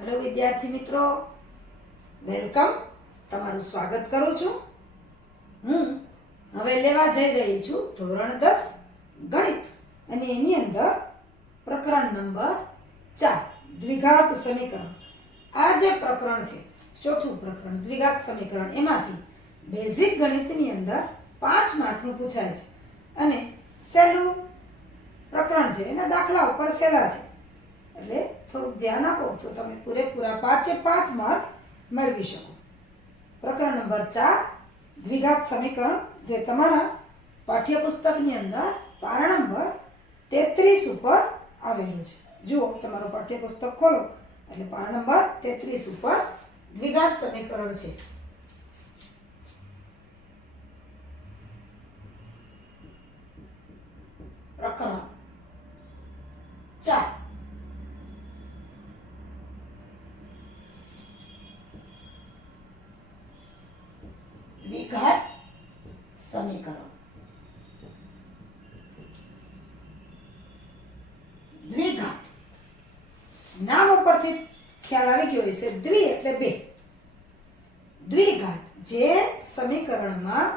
Hello વિદ્યાર્થી મિત્રો, welcome. તમારું સ્વાગત કરું છું. હું હવે લેવા જઈ રહી છું ધોરણ 10 ગણિત અને એની અંદર પ્રકરણ નંબર 4 દ્વિઘાત સમીકરણ. આ જે પ્રકરણ છે, ચોથું પ્રકરણ દ્વિઘાત સમીકરણ, એમાંથી બેઝિક ગણિતની અંદર 5 માર્કનું પૂછાય છે અને સહેલું પ્રકરણ છે. એના દાખલાઓ પણ સહેલા છે, એટલે થોડુંક ધ્યાન આપો તો તમે પૂરેપૂરા 5 માર્ક મેળવી શકો. પ્રકરણ નંબર 4 દ્વિઘાત સમીકરણ, જે તમારા પાઠ્યપુસ્તકની અંદર પાના નંબર 33 ઉપર આવેલું છે. જુઓ, તમારું પાઠ્યપુસ્તક ખોલો એટલે પાના નંબર 33 ઉપર દ્વિઘાત સમીકરણ છે. પ્રકરણ 4 દ્વિઘાત સમીકરણ. દ્વિઘાત નામ ઉપરથી ખ્યાલ આવી ગયો હશે. દ્વિ એટલે બે. દ્વિઘાત જે સમીકરણમાં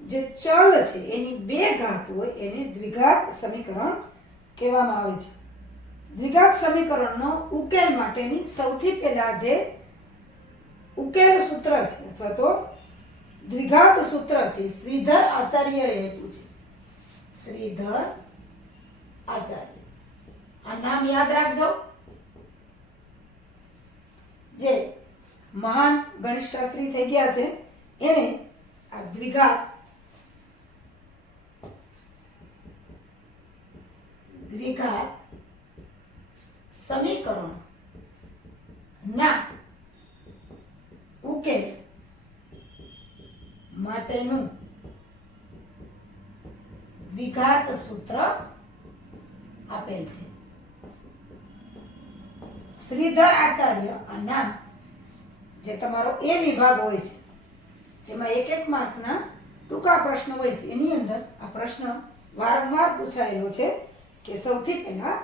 જે ચલ છે એની બે ઘાત હોય એને દ્વિઘાત સમીકરણ કહેવામાં આવે છે. દ્વિઘાત સમીકરણનો ઉકેલ માટેની સૌથી પહેલા જે ઉકેલ સૂત્ર છે અથવા તો દ્વિઘાત સૂત્ર છે, શ્રીધર આચાર્યએ આપ્યું છે. શ્રીધર આચાર્ય, આ નામ યાદ રાખજો. જે મહાન ગણિત શાસ્ત્રી થઈ ગયા છે, એને આ દ્વિઘાત સમીકરણ ના ઉકેલ માટેનું દ્વિઘાત સૂત્ર આપેલ છે. શ્રીધર આચાર્ય આ નામ, જે તમારો એ વિભાગ હોય છે જેમાં એક માર્કના ટૂંકા પ્રશ્ન હોય છે, એની અંદર આ પ્રશ્ન વારંવાર પૂછાયેલો છે કે સૌથી પહેલા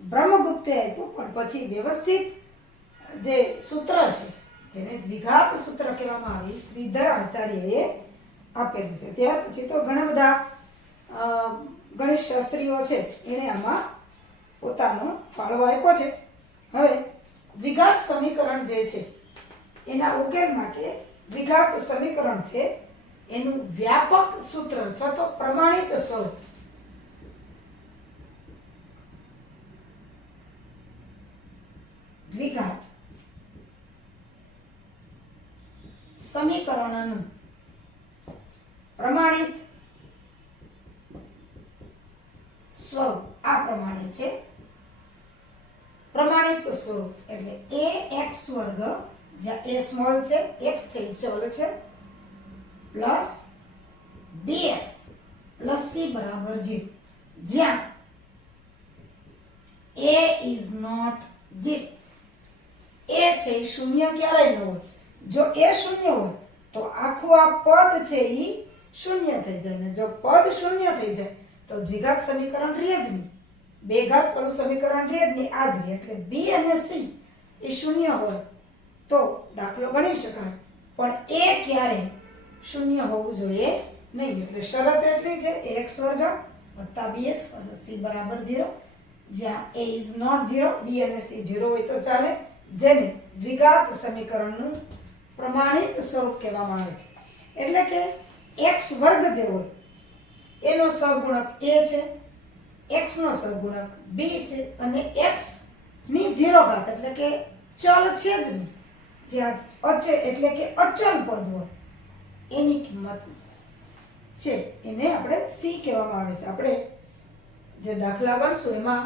બ્રહ્મગુપ્તે આપ્યું, પણ પછી વ્યવસ્થિત જે સૂત્ર છે જેને દ્વિઘાત સૂત્ર કહેવામાં આવે, શ્રીધર આચાર્યએ આપેલું છે. ત્યાર પછી તો ઘણા બધા ગણિત શાસ્ત્રીઓ છે, એણે આમાં પોતાનો ફાળો આપ્યો છે. હવે દ્વિઘાત સમીકરણ જે છે એના ઉકેલ માટે દ્વિઘાત સમીકરણ છે એનું વ્યાપક સૂત્ર અથવા તો પ્રમાણિત સ્વરૂપ દ્વિઘાત સમીકરણનું પ્રમાણિત સ્વરૂપ આ પ્રમાણે છે. પ્રમાણિત સ્વરૂપ એટલે ax વર્ગ, જ્યાં a સ્મોલ છે, x છે ચલ છે, પ્લસ bx પ્લસ c બરાબર 0, જ્યાં a ઇઝ નોટ 0. એ છે શૂન્ય ક્યારેય ન હોય. જો એ શૂન્ય હોય તો આખું આ પદ છે એ શૂન્ય થઈ જાય, ને જો પદ શૂન્ય થઈ જાય તો દ્વિઘાત સમીકરણ રહે જ નહીં. બે ઘાત વાળું સમીકરણ રહે જ નહીં, આ જ રહે. એટલે બી અને સી એ શૂન્ય હોય તો દાખલો ગણી શકાય, પણ એ ક્યારે શૂન્ય હોવું જોઈએ નહીં. એટલે શરત એટલી છે ax વર્ગ વત્તા bx c બરાબર 0, જ્યાં a ઇઝ નોટ 0, b અને c 0 હોય તો ચાલે, જેને દ્વિઘાત સમીકરણનું પ્રમાણિત સ્વરૂપ કહેવામાં આવે છે. એટલે કે x વર્ગ જે હોય એનો સહગુણક a છે, x નો સહગુણક b છે, અને x ની 0 ઘાત એટલે કે ચલ છે જ નહીં, જ્યાં અચળ એટલે કે અચલ પદ હોય એની કિંમત છે, એને આપણે c કહેવામાં આવે છે. આપણે જે દાખલા ગણશું એમાં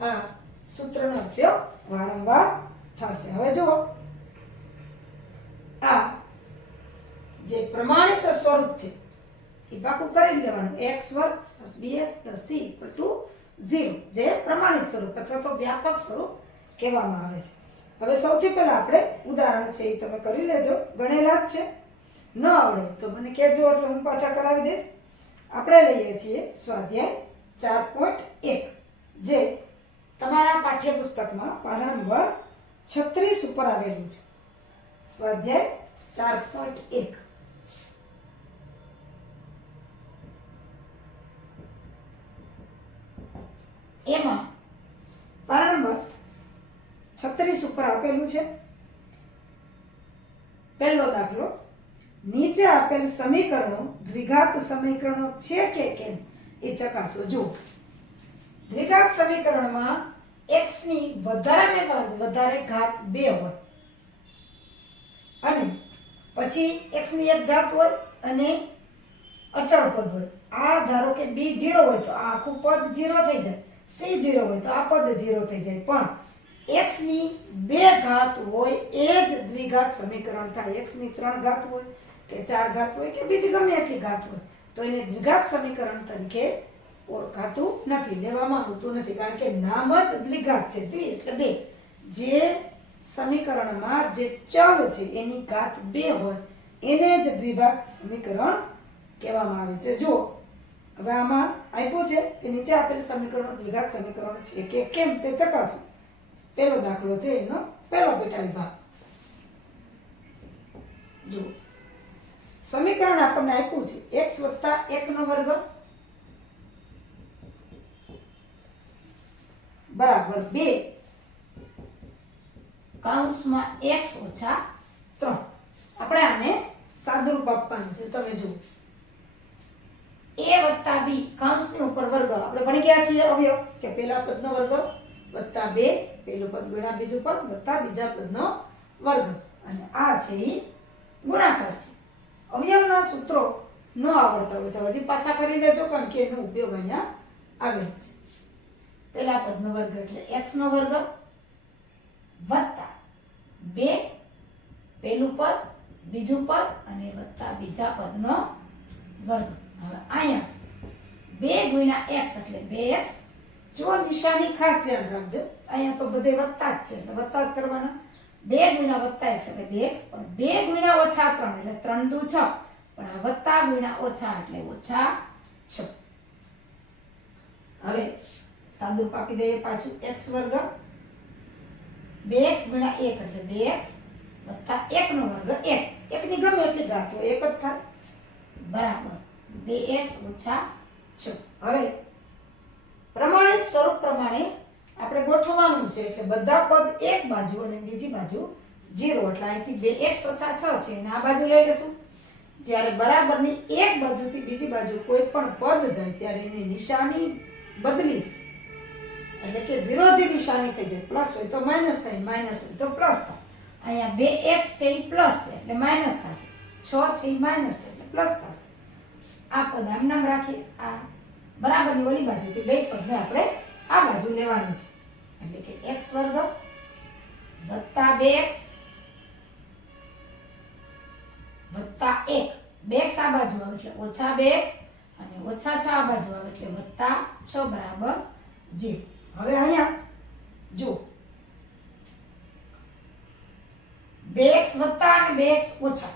આ સૂત્રનો ઉપયોગ વારંવાર થશે. હવે જુઓ, આ જે પ્રમાણિત સ્વરૂપ છે એ પાકું કરી લેવાનું. x વર્ગ plus bx plus c equal to 0, જે પ્રમાણિત સ્વરૂપ અથવા તો વ્યાપક સ્વરૂપ કહેવામાં આવે છે. હવે સૌથી પહેલા આપણે ઉદાહરણ છે એ તમે કરી લેજો, ગણેલા જ છે. ન આવડે તો મને કહેજો એટલે હું પાછા કરાવી દઈશ. આપણે લઈએ છીએ સ્વાધ્યાય 4.1, જે તમારા પાઠ્યપુસ્તકમાં પાના નંબર 36 ઉપર આવેલું છે. સ્વાધ્યાય 4.1. એમાં પાના નંબર 36 ઉપર આપેલું છે. પહેલો દાખલો, નીચે આપેલ સમીકરણો દ્વિઘાત સમીકરણો છે કે કેમ એ ચકાસો. જો દ્વિઘાત સમીકરણમાં x ની વધારેમાં વધારે ઘાત 2 હોય અને પછી x ની એક ઘાત હોય અને અચળ પદ હોય. આ ધારો કે b 0 હોય તો આ આખું પદ 0 થઈ જાય, c 0 હોય તો આ પદ 0 થઈ જાય. પણ x ની 2 ઘાત હોય એ જ દ્વિઘાત સમીકરણ થાય. x ની 3 ઘાત હોય કે 4 ઘાત હોય કે બીજી ગમે એટલી ઘાત હોય તો એને દ્વિઘાત સમીકરણ તરીકે ઓળખાતું નથી, લેવામાં આવતું નથી, કારણ કે નામ જ દ્વિઘાત છે. દ્વિ એટલે 2. જે સમીકરણમાં જે ચલ છે એની ઘાત 2 હોય એને જ દ્વિઘાત સમીકરણ કહેવામાં આવે છે. જો હવે આમાં આપ્યું છે કે નીચે આપેલ સમીકરણો દ્વિઘાત સમીકરણ છે કે કેમ તે ચકાસો. પહેલો દાખલો છે એનો પહેલો પેટા વિભાગ. જો સમીકરણ આપણને આપ્યું છે x + 1 નો વર્ગ બરાબર 2 કૌંસમાં x - 3. આપણે આને સાદુરૂપ આપવાનું છે. તમે જુઓ a + b કૌંસની ઉપર વર્ગ. આપણે ભણી ગયા છીએ અવયવ કે પહેલા પદનો વર્ગ વત્તા 2 પહેલું પદ ગુણ્યા બીજું પદ વત્તા બીજા પદનો વર્ગ, અને આ છે એ ગુણાકાર છે. અવયવના સૂત્રો ન આવડતા હોય તો હજી પાછા કરી લેજો, કારણ કે એનો ઉપયોગ અહીંયા આવેલો છે. પહેલા પદનો વર્ગ એટલે x નો વર્ગ વત્તા 2 પહેલું પદ બીજું પદ અને વત્તા બીજા પદનો વર્ગ. હવે અહીંયા 2 ગુણ્યા x એટલે 2x. જો નિશાની ખાસ ધ્યાન રાખજો, અહીંયા તો બધે વત્તા જ છે એટલે વત્તા જ કરવાના. 2 ગુણ્યા વત્તા x એટલે 2x, પણ 2 ગુણ્યા ઓછા 3 એટલે 3 દુ 6, પણ આ વત્તા ગુણ્યા ઓછા એટલે ઓછા 6. હવે સાદુરૂપ આપી દઈએ પાછું. x વર્ગ 2x ગુણ્યા 1 એટલે 2x વત્તા 1 નો વર્ગ 1. 1 ની ગમે એટલી ઘાત હોય 1 જ થાય બરાબર 2x ઓછા 6. હવે પ્રમાણિત સ્વરૂપ પ્રમાણે આપણે ગોઠવવાનું છે, એટલે બધા પદ એક બાજુ અને બીજી બાજુ 0, એટલે અહીંથી 2x ઓછા 6 છે અને આ બાજુ લઈ લેશું. જ્યારે બરાબરની એક બાજુથી બીજી બાજુ કોઈ પણ પદ જાય ત્યારે એની નિશાની બદલી છે, એટલે કે વિરોધી નિશાની થઈ જાય. પ્લસ હોય તો માઇનસ થાય, માઇનસ હોય તો પ્લસ થાય. અહીંયા 2x છે એ પ્લસ છે એટલે માઇનસ થશે, 6 છે એ માઇનસ છે એટલે પ્લસ થશે. આ પદ આમ નામ રાખીએ. આ બરાબરની ઓલી બાજુથી બે પદને આપણે આ બાજુ લેવાનું છે, એટલે કે x વર્ગ વત્તા 2x વત્તા 1. 2x આ બાજુ આવે એટલે ઓછા 2x અને ઓછા 6 આ બાજુ આવે એટલે વત્તા 6 બરાબર 0. હવે અહીંયા જો 2x વત્તા અને 2x ઓછા,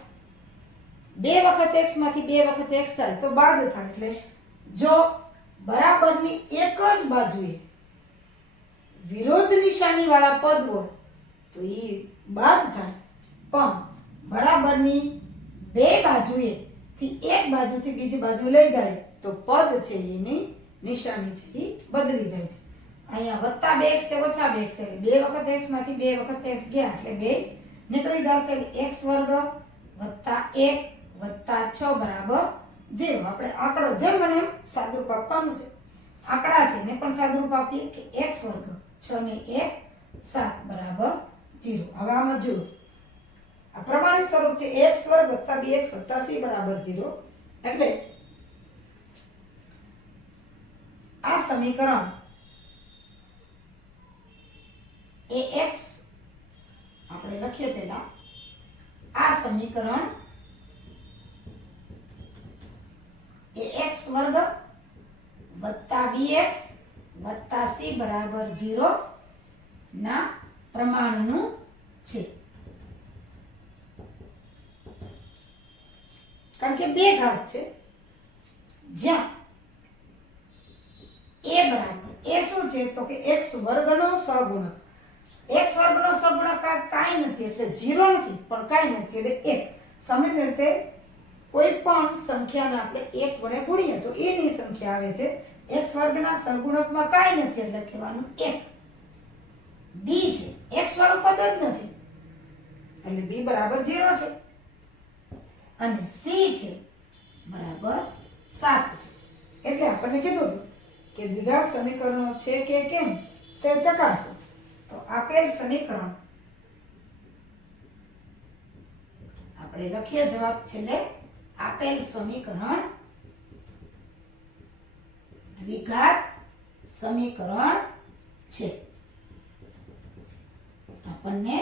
2 વખત x માંથી 2 વખત x જાય તો બાદ થાય. એટલે જો બરાબરની એક જ બાજુએ વિરોધ નિશાની વાળા પદ હોય તો એ બાદ થાય, પણ બરાબરની બે બાજુએ થી એક બાજુથી બીજી બાજુ લઈ જાય તો પદ છે એની નિશાની છે એ બદલી જાય છે. અહીંયા વત્તા 2x છે ઓછા 2x છે એટલે 2 વખત x માંથી 2 વખત x ગયા એટલે 2 નીકળી જશે. x વર્ગ વત્તા 1 વત્તા 6 બરાબર 0. આપણે આંકડો જેમ બને એમ સાદુરૂપ આપવાનું છે. આંકડા છે ને પણ સાદુરૂપ આપીએ કે x વર્ગ 6 ને 1 7 બરાબર 0. હવે આમાં જુઓ આ પ્રમાણિત સ્વરૂપ છે x વર્ગ વત્તા 2x વત્તા c બરાબર 0. એટલે આ સમીકરણ ax આપણે લખીએ પહેલા આ સમીકરણ ax વર્ગ વત્તા bx વત્તા c બરાબર 0 ના પ્રમાણનું છે. કારણ કે બે ઘાત છે, જ્યાં a બરાબર એ શું છે તો કે x વર્ગનો સહગુણક. x વર્ગનો સહગુણક કાંઈ નથી એટલે 0 નથી પણ કાંઈ નથી એટલે 1. સામાન્ય રીતે કોઈ પણ સંખ્યાને આપણે 1 વડે ગુણીએ તો એની સંખ્યા આવે છે. x વર્ગના સહગુણકમાં કાંઈ નથી એટલે કહેવાનું 1. b છે x વાળું પદ જ નથી એટલે b બરાબર 0 છે. અને c છે બરાબર 7 છે. એટલે આપણને કીધું હતું કે દ્વિઘાત સમીકરણો છે કે કેમ તે ચકાસો. તો આપેલ સમીકરણ આપણે લખીએ જવાબ છેલ્લે. આપેલ સમીકરણ દ્વિઘાત સમીકરણ છે. આપણને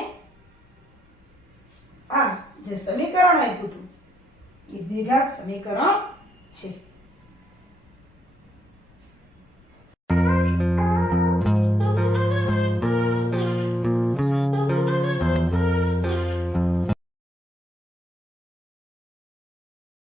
આ જે સમીકરણ આપ્યું હતું એ દ્વિઘાત સમીકરણ છે.